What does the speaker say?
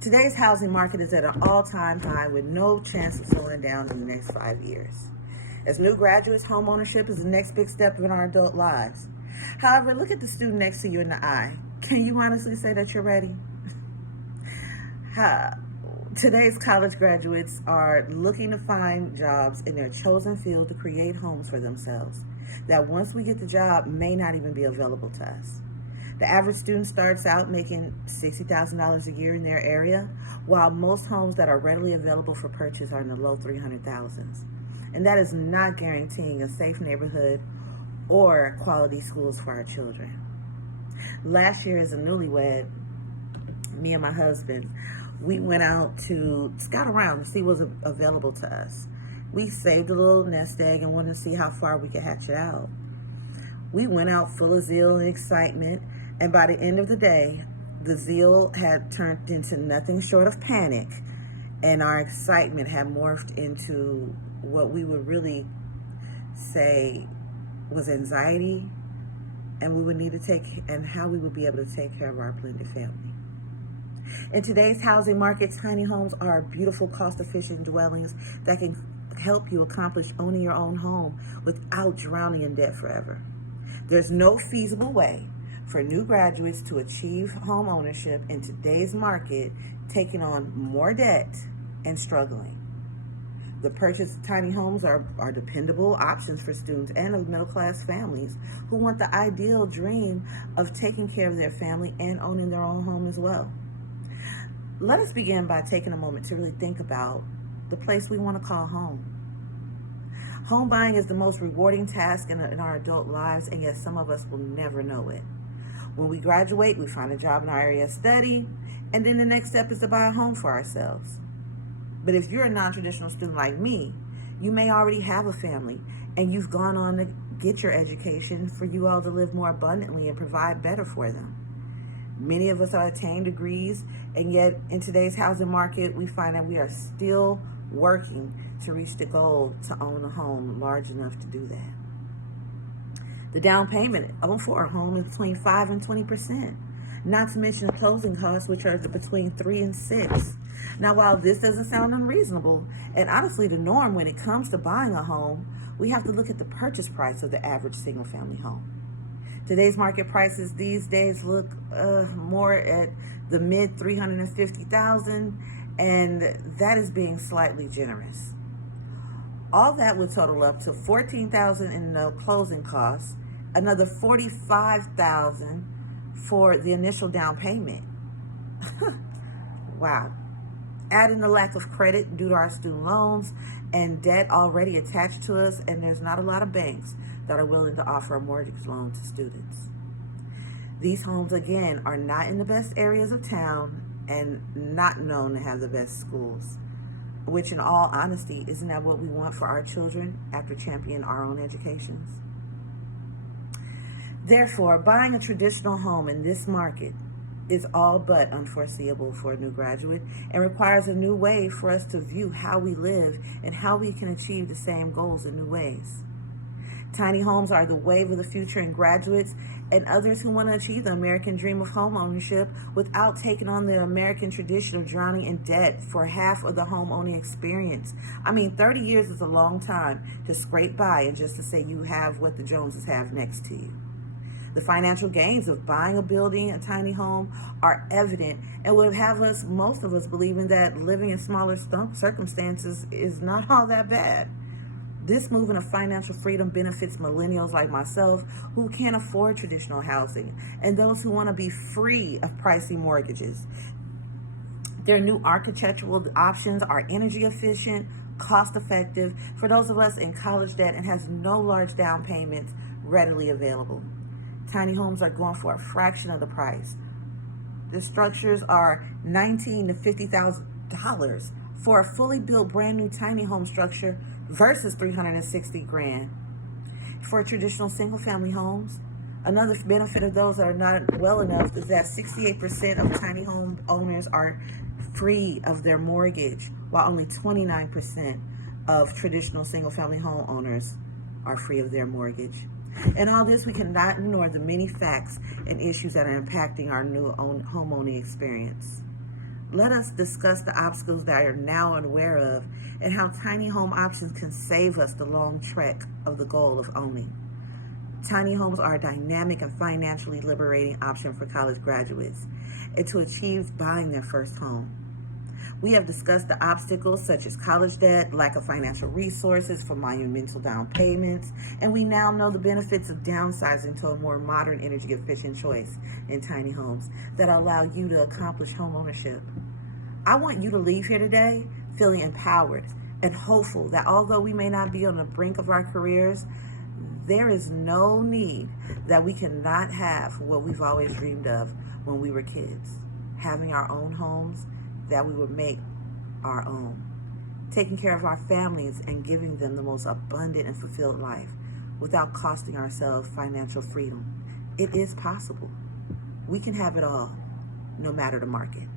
Today's housing market is at an all-time high with no chance of slowing down in the next 5 years. As new graduates, home ownership is the next big step in our adult lives. However, look at the student next to you in the eye. Can you honestly say that you're ready? Today's college graduates are looking to find jobs in their chosen field to create homes for themselves that once we get the job may not even be available to us. The average student starts out making $60,000 a year in their area, while most homes that are readily available for purchase are in the low 300,000s. And that is not guaranteeing a safe neighborhood or quality schools for our children. Last year, as a newlywed, me and my husband, we went out to scout around to see what was available to us. We saved a little nest egg and wanted to see how far we could hatch it out. We went out full of zeal and excitement, and by the end of the day, the zeal had turned into nothing short of panic, and our excitement had morphed into what we would really say was anxiety, and we would need to and how we would be able to take care of our blended family. In today's housing market, tiny homes are beautiful, cost-efficient dwellings that can help you accomplish owning your own home without drowning in debt forever. There's no feasible way for new graduates to achieve home ownership in today's market, taking on more debt and struggling. The purchase of tiny homes are dependable options for students and of middle-class families who want the ideal dream of taking care of their family and owning their own home as well. Let us begin by taking a moment to really think about the place we want to call home. Home buying is the most rewarding task in our adult lives, and yet some of us will never know it. When we graduate, we find a job in our area of study, and then the next step is to buy a home for ourselves. But if you're a non-traditional student like me, you may already have a family, and you've gone on to get your education for you all to live more abundantly and provide better for them. Many of us have attained degrees, and yet in today's housing market, we find that we are still working to reach the goal to own a home large enough to do that. The down payment for a home is between 5 and 20%, not to mention the closing costs, which are between 3 and 6. Now, while this doesn't sound unreasonable, and honestly the norm when it comes to buying a home, we have to look at the purchase price of the average single-family home. Today's market prices these days look more at the mid 350,000, and that is being slightly generous. All that would total up to $14,000 in the closing costs, another $45,000 for the initial down payment. Wow. Add in the lack of credit due to our student loans and debt already attached to us, and there's not a lot of banks that are willing to offer a mortgage loan to students. These homes, again, are not in the best areas of town and not known to have the best schools, which in all honesty, isn't that what we want for our children after championing our own educations? Therefore, buying a traditional home in this market is all but unforeseeable for a new graduate and requires a new way for us to view how we live and how we can achieve the same goals in new ways. Tiny homes are the wave of the future, and graduates and others who want to achieve the American dream of home ownership without taking on the American tradition of drowning in debt for half of the home owning experience. 30 years is a long time to scrape by and just to say you have what the Joneses have next to you. The financial gains of buying a building, a tiny home, are evident and would have most of us believing that living in smaller circumstances is not all that bad. This movement of financial freedom benefits millennials like myself who can't afford traditional housing and those who want to be free of pricey mortgages. Their new architectural options are energy efficient, cost effective for those of us in college debt and has no large down payments readily available. Tiny homes are going for a fraction of the price. The structures are $19,000 to $50,000 for a fully built brand new tiny home structure versus $360,000 for traditional single family homes. Another benefit of those that are not well enough is that 68% of tiny home owners are free of their mortgage, while only 29% of traditional single family home owners are free of their mortgage. And all this, we cannot ignore the many facts and issues that are impacting our new home owning experience. Let us discuss the obstacles that you're now unaware of and how tiny home options can save us the long trek of the goal of owning. Tiny homes are a dynamic and financially liberating option for college graduates and to achieve buying their first home. We have discussed the obstacles such as college debt, lack of financial resources for monumental down payments, and we now know the benefits of downsizing to a more modern, energy efficient choice in tiny homes that allow you to accomplish home ownership. I want you to leave here today feeling empowered and hopeful that although we may not be on the brink of our careers, there is no need that we cannot have what we've always dreamed of when we were kids, having our own homes that we would make our own, taking care of our families and giving them the most abundant and fulfilled life without costing ourselves financial freedom. It is possible. We can have it all, no matter the market.